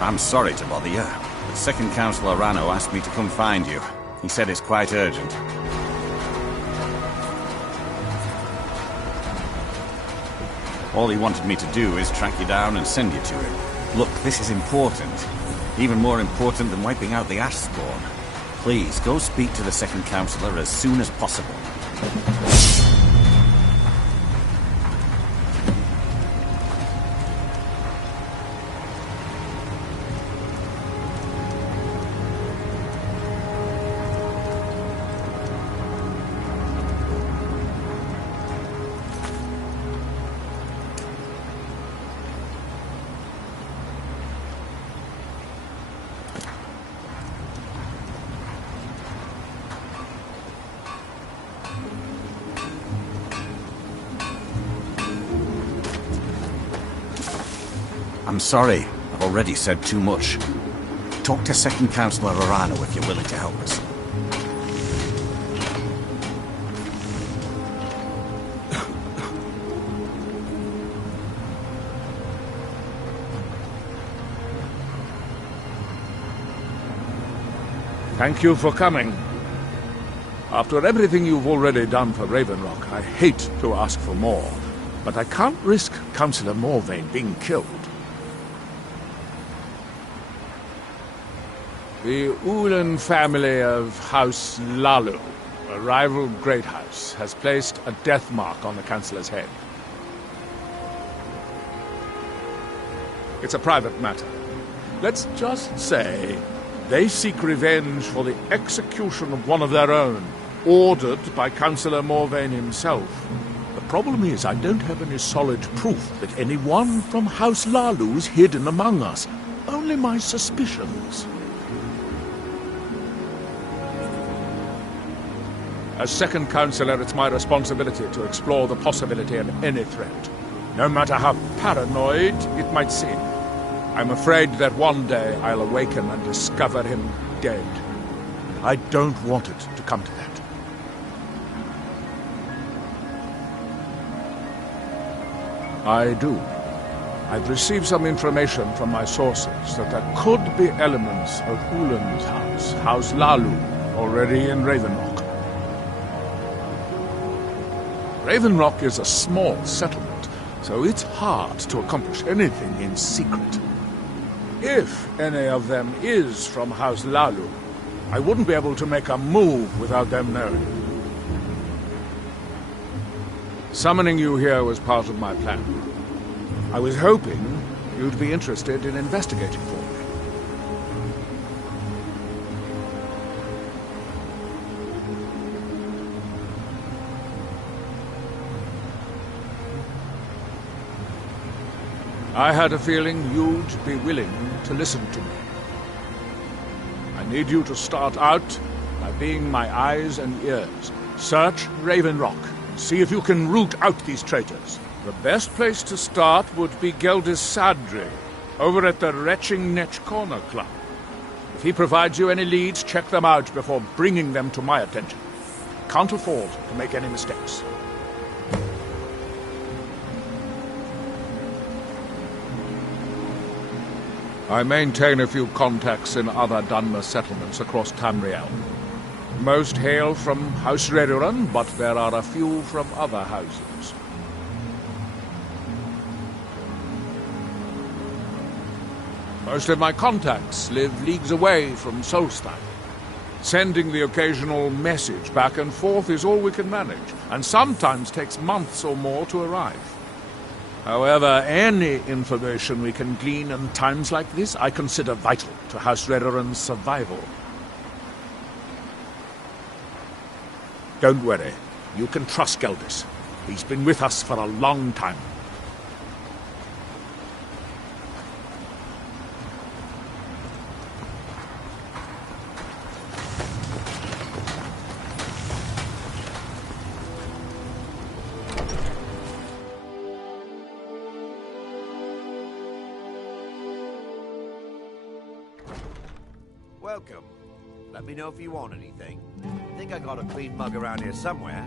I'm sorry to bother you, but Second Councillor Rano asked me to come find you. He said it's quite urgent. All he wanted me to do is track you down and send you to him. Look, this is important. Even more important than wiping out the ash spawn. Please, go speak to the Second Councillor as soon as possible. I'm sorry, I've already said too much. Talk to Second Councillor Arano if you're willing to help us. Thank you for coming. After everything you've already done for Ravenrock, I hate to ask for more, but I can't risk Councillor Morvain being killed. The Ulan family of House Lalu, a rival great house, has placed a death mark on the Councillor's head. It's a private matter. Let's just say they seek revenge for the execution of one of their own, ordered by Councillor Morvain himself. The problem is I don't have any solid proof that anyone from House Lalu is hidden among us. Only my suspicions. As Second Councillor, it's my responsibility to explore the possibility of any threat, no matter how paranoid it might seem. I'm afraid that one day I'll awaken and discover him dead. I don't want it to come to that. I do. I've received some information from my sources that there could be elements of Ulan's house, House Lalu, already in Ravenrock. Ravenrock is a small settlement, so it's hard to accomplish anything in secret. If any of them is from House Lalu, I wouldn't be able to make a move without them knowing. Summoning you here was part of my plan. I was hoping you'd be interested in investigating for me. I had a feeling you'd be willing to listen to me. I need you to start out by being my eyes and ears. Search Ravenrock. See if you can root out these traitors. The best place to start would be Geldis Sadri, over at the Retching Netch Corner Club. If he provides you any leads, check them out before bringing them to my attention. Can't afford to make any mistakes. I maintain a few contacts in other Dunmer settlements across Tamriel. Most hail from House Riverwood, but there are a few from other houses. Most of my contacts live leagues away from Solstein. Sending the occasional message back and forth is all we can manage, and sometimes takes months or more to arrive. However, any information we can glean in times like this, I consider vital to House Riverwood's survival. Don't worry. You can trust Geldis. He's been with us for a long time. Welcome. Let me know if you want anything. I think I got a clean mug around here somewhere.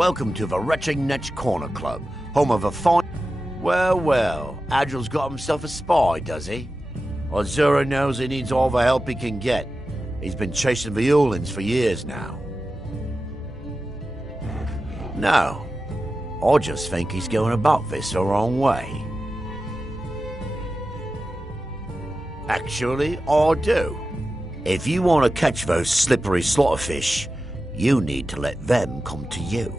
Welcome to the Retching Netch Corner Club, home of a fine... Well, Adril's got himself a spy, does he? Azura knows he needs all the help he can get. He's been chasing the Ulins for years now. No, I just think he's going about this the wrong way. Actually, I do. If you want to catch those slippery slaughterfish, you need to let them come to you.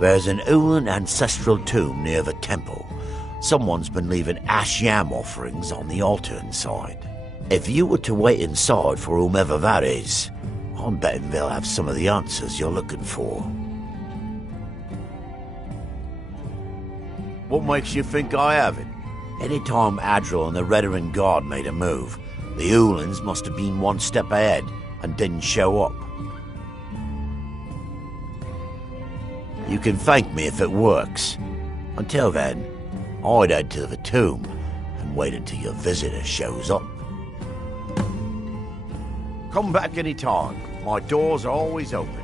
There's an Ulin ancestral tomb near the temple. Someone's been leaving ash yam offerings on the altar inside. If you were to wait inside for whomever that is, I'm betting they'll have some of the answers you're looking for. What makes you think I haven't? Anytime Adril and the Whiterun Guard made a move, the Ulins must have been one step ahead and didn't show up. You can thank me if it works. Until then, I'd head to the tomb and wait until your visitor shows up. Come back any time. My doors are always open.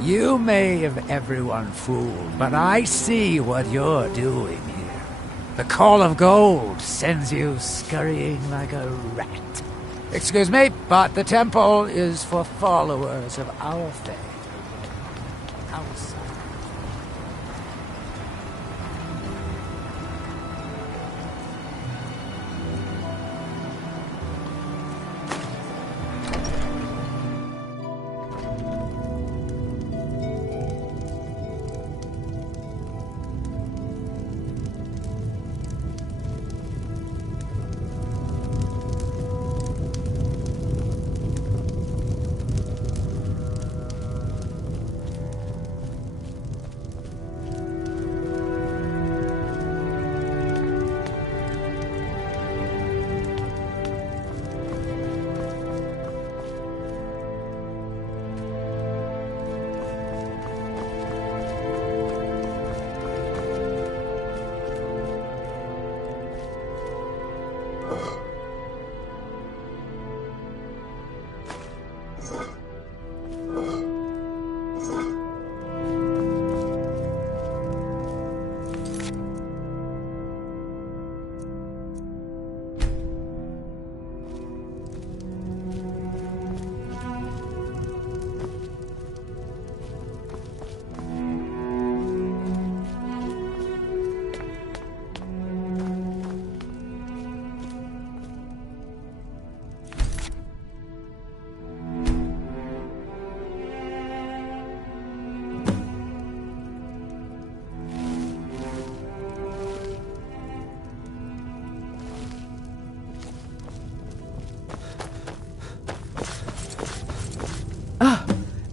You may have everyone fooled, but I see what you're doing here. The call of gold sends you scurrying like a rat. Excuse me, but the temple is for followers of our faith. Outside.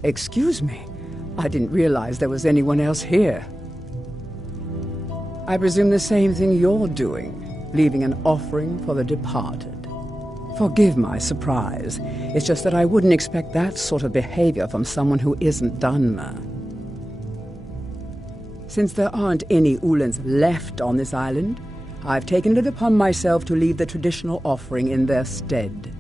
Excuse me. I didn't realize there was anyone else here. I presume the same thing you're doing, leaving an offering for the departed. Forgive my surprise. It's just that I wouldn't expect that sort of behavior from someone who isn't Dunmer. Since there aren't any Ulins left on this island, I've taken it upon myself to leave the traditional offering in their stead.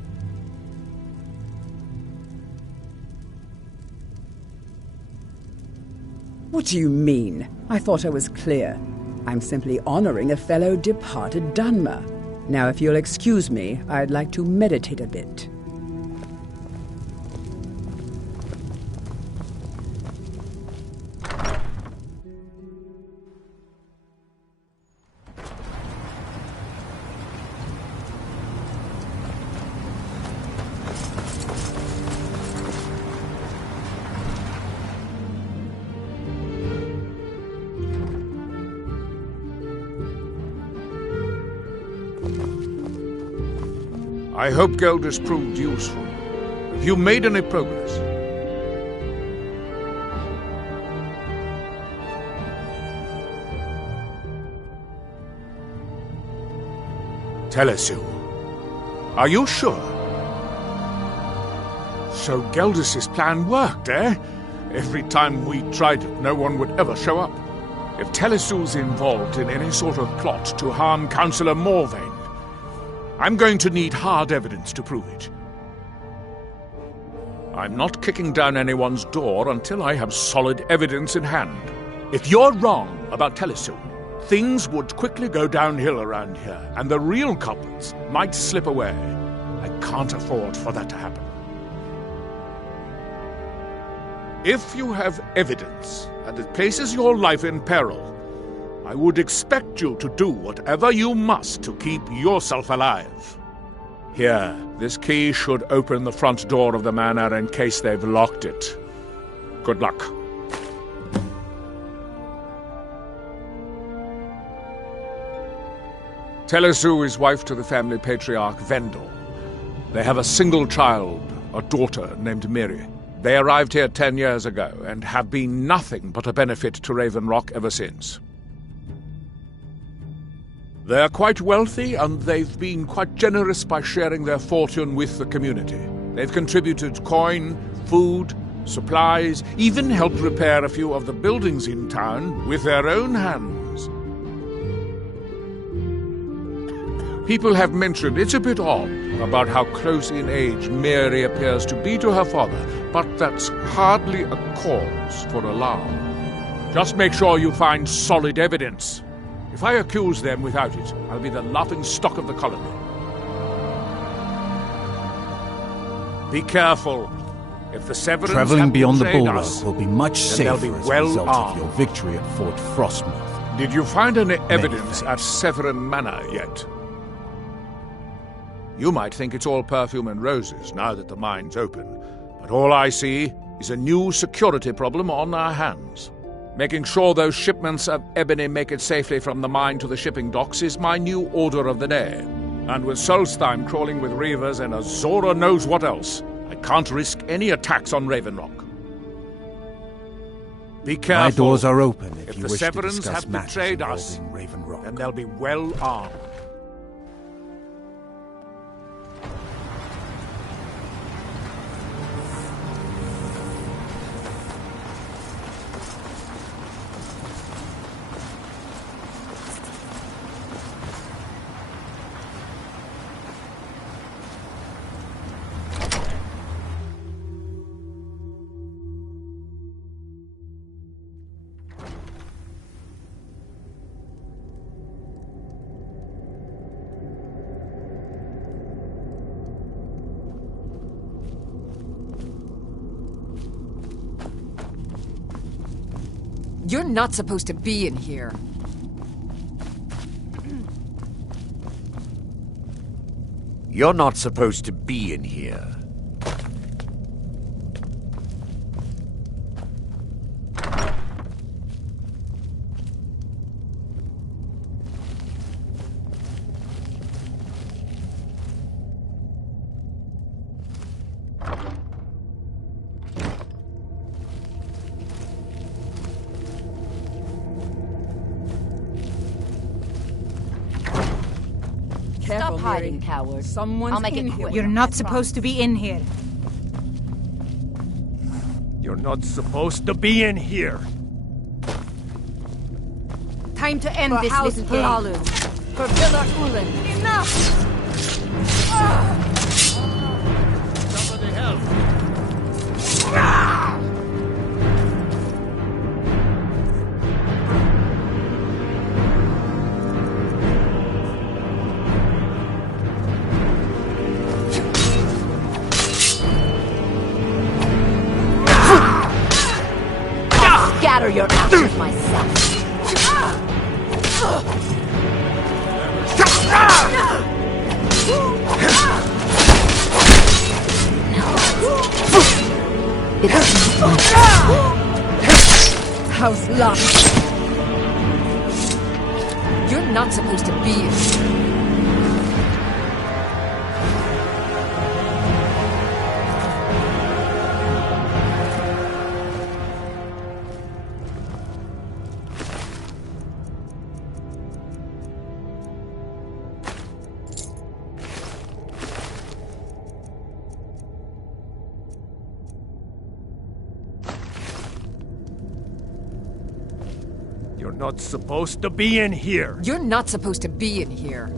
What do you mean? I thought I was clear. I'm simply honoring a fellow departed Dunmer. Now, if you'll excuse me, I'd like to meditate a bit. I hope Geld has proved useful. Have you made any progress? Telesu. Are you sure? So Geldus's plan worked, eh? Every time we tried it, no one would ever show up. If Telesu's involved in any sort of plot to harm Councillor Morvain, I'm going to need hard evidence to prove it. I'm not kicking down anyone's door until I have solid evidence in hand. If you're wrong about Telesu, things would quickly go downhill around here, and the real culprits might slip away. I can't afford for that to happen. If you have evidence and it places your life in peril, I would expect you to do whatever you must to keep yourself alive. Here, this key should open the front door of the manor in case they've locked it. Good luck. Telesu is wife to the family patriarch Vendor. They have a single child, a daughter named Miri. They arrived here 10 years ago and have been nothing but a benefit to Raven Rock ever since. They're quite wealthy, and they've been quite generous by sharing their fortune with the community. They've contributed coin, food, supplies, even helped repair a few of the buildings in town with their own hands. People have mentioned it's a bit odd about how close in age Mary appears to be to her father, but that's hardly a cause for alarm. Just make sure you find solid evidence. If I accuse them without it, I'll be the laughing stock of the colony. Be careful. If the Savirien traveling beyond the betrayed bulwark us, will be much safer they'll be as a well result armed. of your victory at Fort Frostmoth. Did you find any evidence thanks. at Savirien Manor yet? You might think it's all perfume and roses now that the mine's open, but all I see is a new security problem on our hands. Making sure those shipments of ebony make it safely from the mine to the shipping docks is my new order of the day. And with Solstheim crawling with reavers and Azora knows what else, I can't risk any attacks on Raven Rock. Be careful. My doors are open if you the wish to Savirens discuss have matters betrayed us, involving Raven Rock. then they'll be well armed. You're not supposed to be in here. You're not supposed to be in here. Careful, Stop hiding, Miri. coward. Someone's I'll make in it here. quick. You're not supposed to be in here. You're not supposed to be in here. Time to end For this House little game. Palalu. For Villa Ulen. Enough! Somebody help. Scatter your ashes myself. House locked. You're not supposed to be in here. You're not supposed to be in here. You're not supposed to be in here.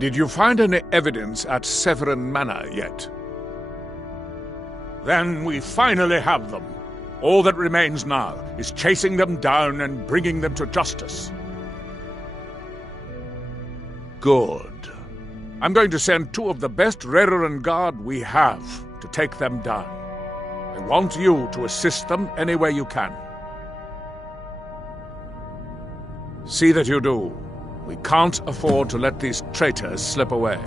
Did you find any evidence at Savirien Manor yet? Then we finally have them. All that remains now is chasing them down and bringing them to justice. Good. I'm going to send 2 of the best Riverwood guard we have to take them down. I want you to assist them any way you can. See that you do. We can't afford to let these traitors slip away.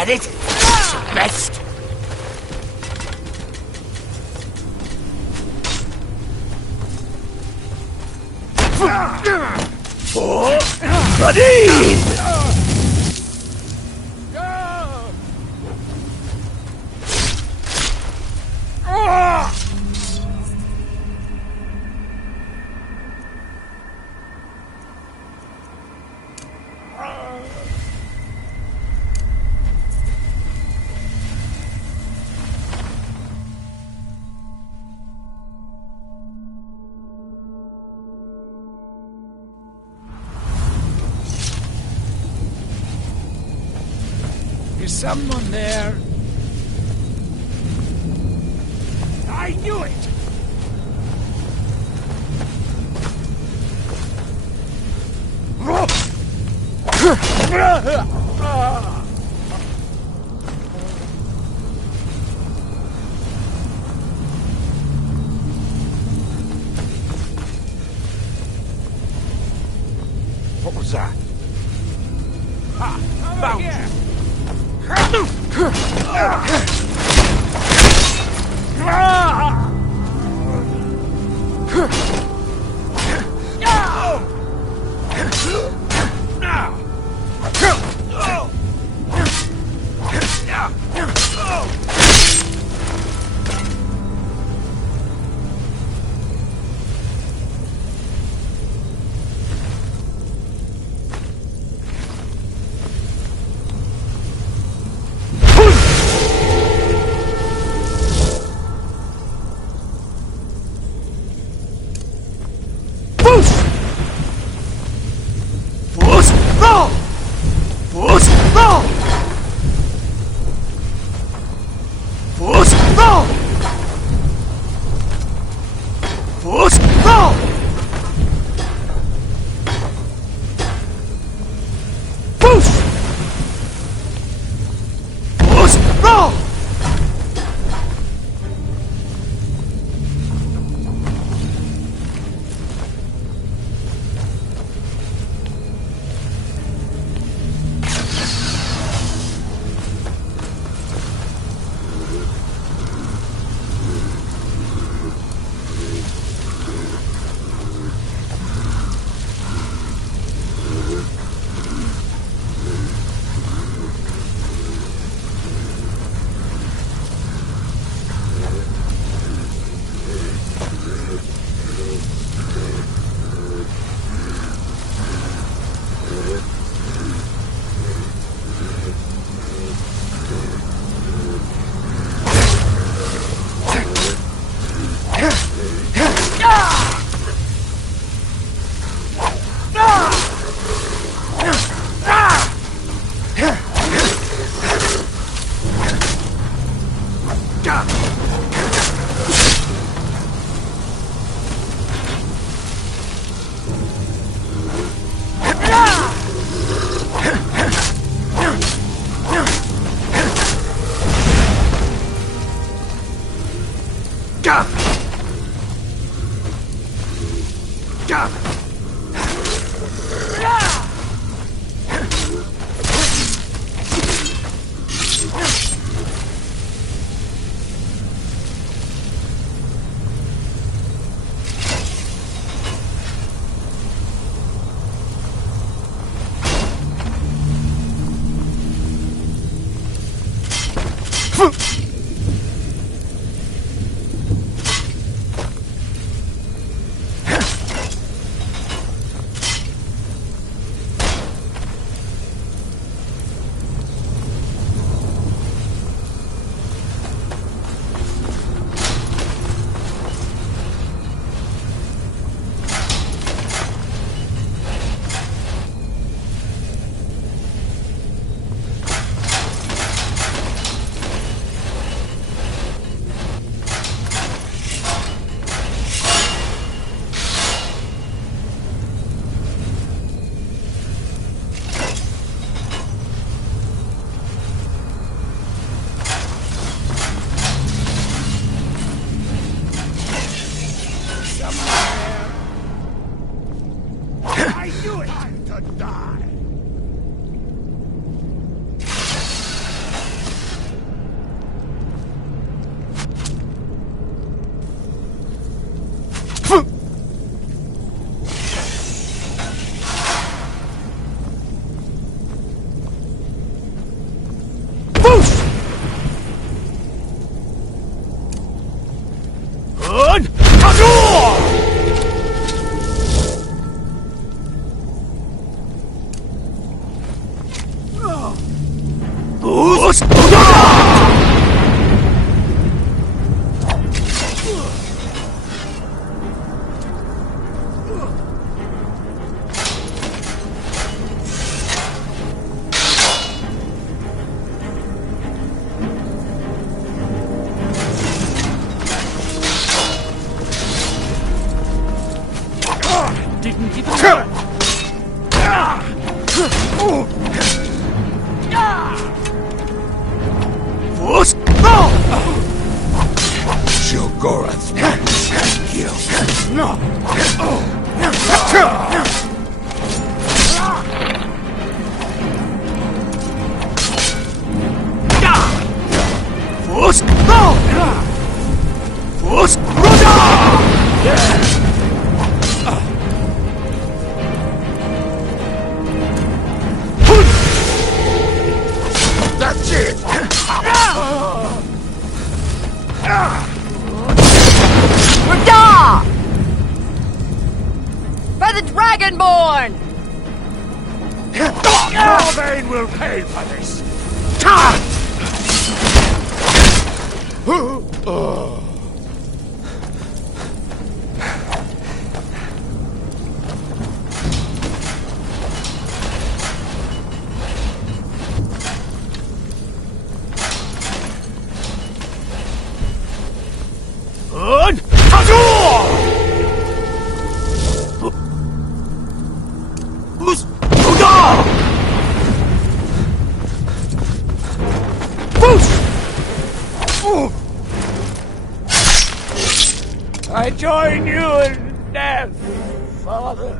Get it? Best. Ready! Is someone there? I knew it! What was that? Ha! Found you! Didn't even... Shogorath, thank you. No. That's it. Rada! For the Dragonborn! Morvain will pay for this. I join you in death, Father.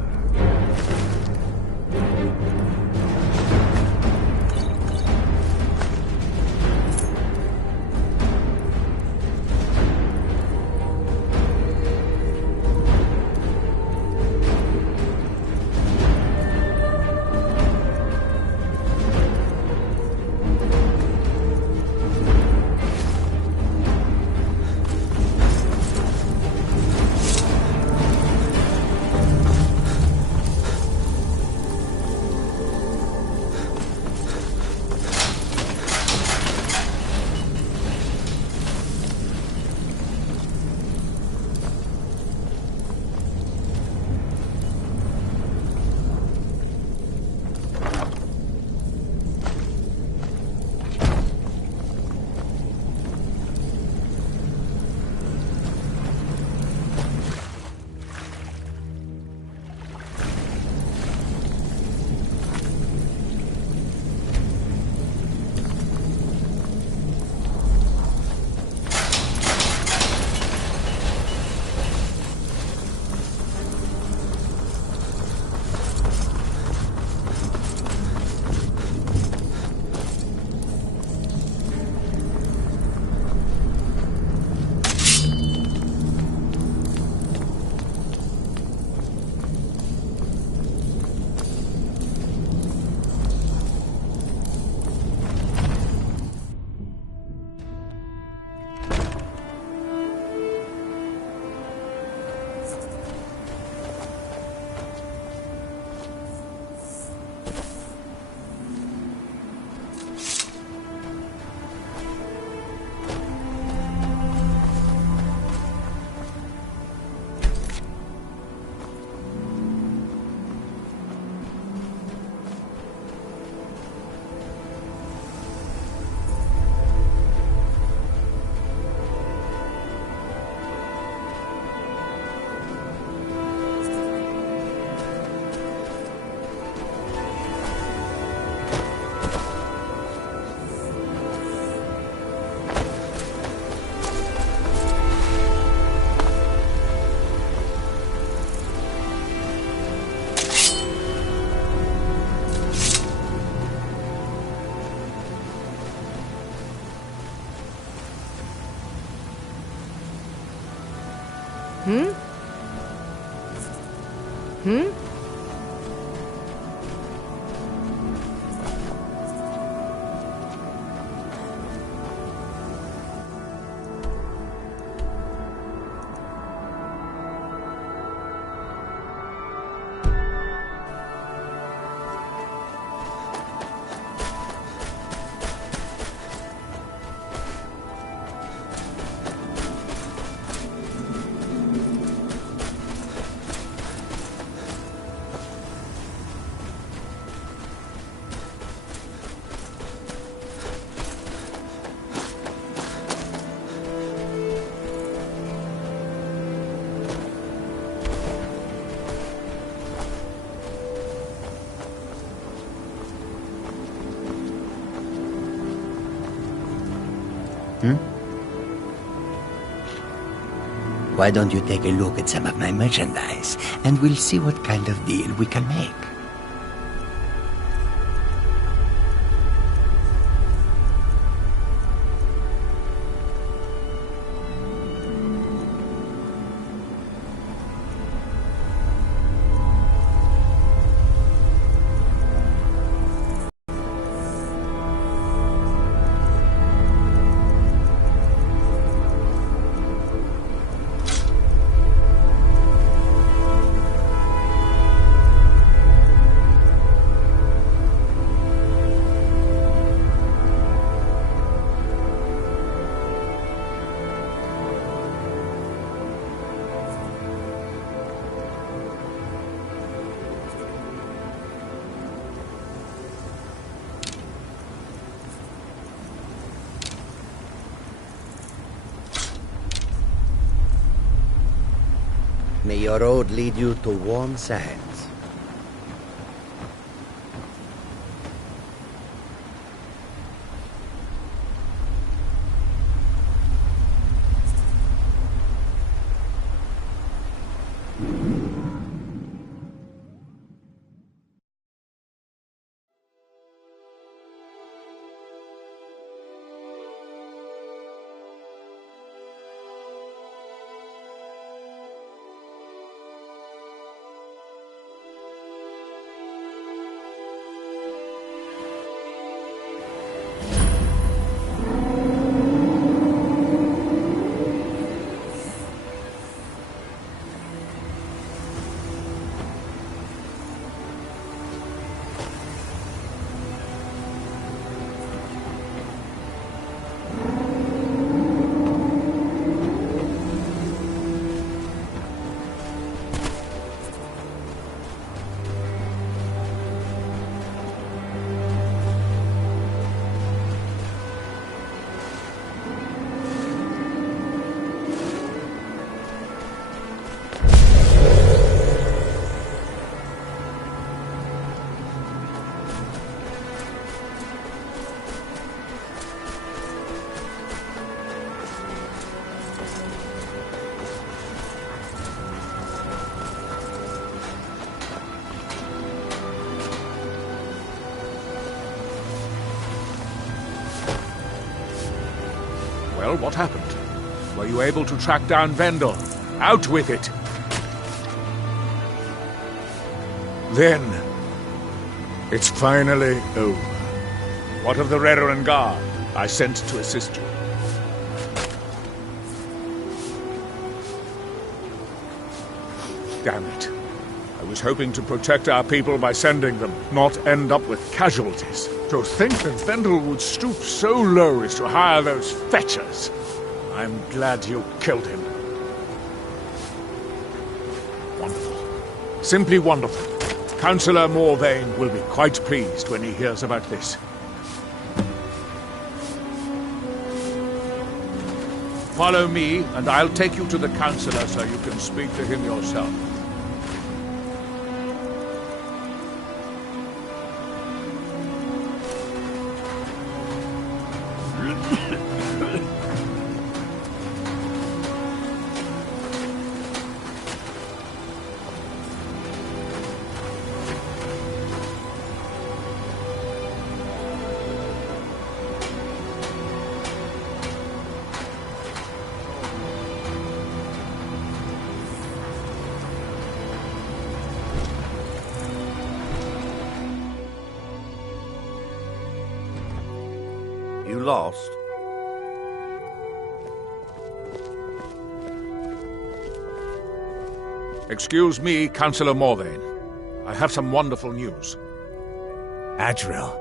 Why don't you take a look at some of my merchandise, and we'll see what kind of deal we can make. May your road lead you to warm sands. Well, what happened? Were you able to track down Vendel? Out with it! Then, it's finally over. What of the Riverwood guard I sent to assist you? Damn it. I was hoping to protect our people by sending them, not end up with casualties. To think that Vendel would stoop so low as to hire those fetchers. I'm glad you killed him. Wonderful. Simply wonderful. Councillor Morvain will be quite pleased when he hears about this. Follow me, and I'll take you to the Councillor so you can speak to him yourself. You lost? Excuse me, Councillor Morvain. I have some wonderful news. Adriel,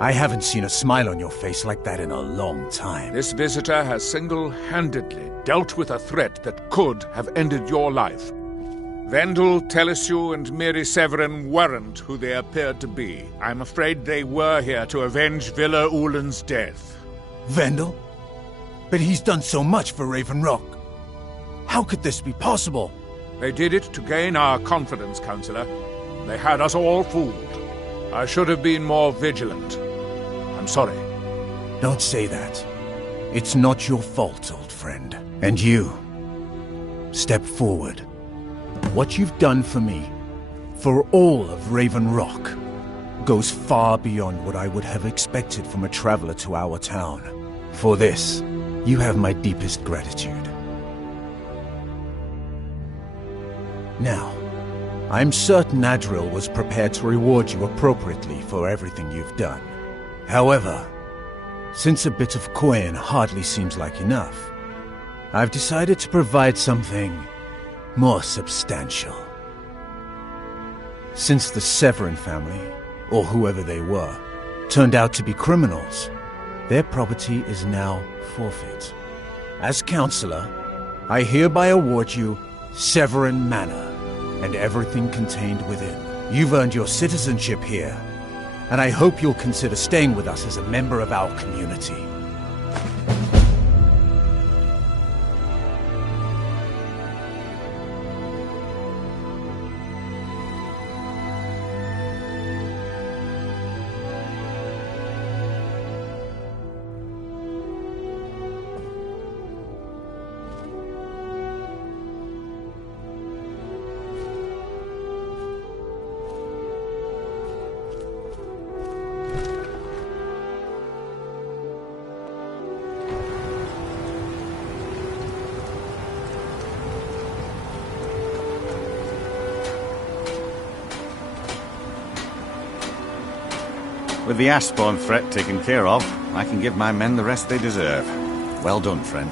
I haven't seen a smile on your face like that in a long time. This visitor has single-handedly dealt with a threat that could have ended your life. Vendel, Telesue, and Miri Savirien weren't who they appeared to be. I'm afraid they were here to avenge Villa Ulan's death. Vendel? But he's done so much for Raven Rock. How could this be possible? They did it to gain our confidence, Councillor. They had us all fooled. I should have been more vigilant. I'm sorry. Don't say that. It's not your fault, old friend. And you, step forward. What you've done for me, for all of Raven Rock, goes far beyond what I would have expected from a traveler to our town. For this, you have my deepest gratitude. Now, I'm certain Adril was prepared to reward you appropriately for everything you've done. However, since a bit of coin hardly seems like enough, I've decided to provide something more substantial. Since the Savirien family, or whoever they were, turned out to be criminals, their property is now forfeit. As Counselor, I hereby award you Savirien Manor and everything contained within. You've earned your citizenship here, and I hope you'll consider staying with us as a member of our community. With the H.A.S.T.E threat taken care of, I can give my men the rest they deserve. Well done, friend.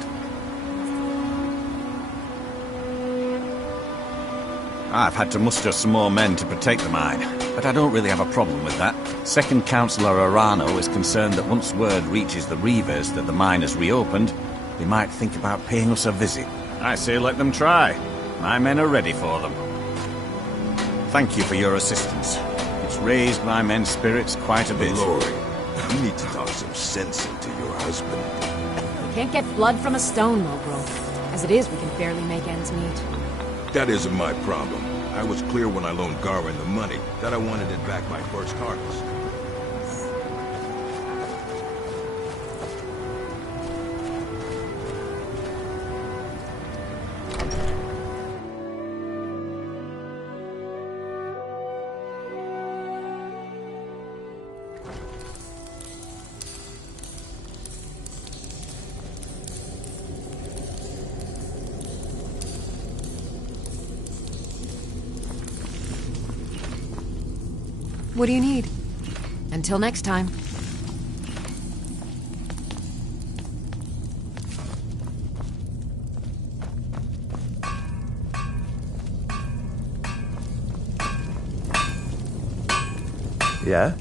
I've had to muster some more men to protect the mine, but I don't really have a problem with that. Second Councillor Arano is concerned that once word reaches the Reavers that the mine has reopened, they might think about paying us a visit. I say let them try. My men are ready for them. Thank you for your assistance. It's raised my men's spirits quite a bit. Lord, you need to talk some sense into your husband. We can't get blood from a stone, Mogrel. As it is, we can barely make ends meet. That isn't my problem. I was clear when I loaned Garwin the money that I wanted it back by first harvest. What do you need? Until next time. Yeah?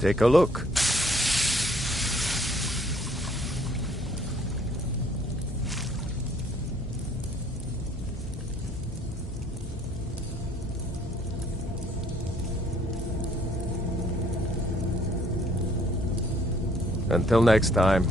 Take a look. Until next time.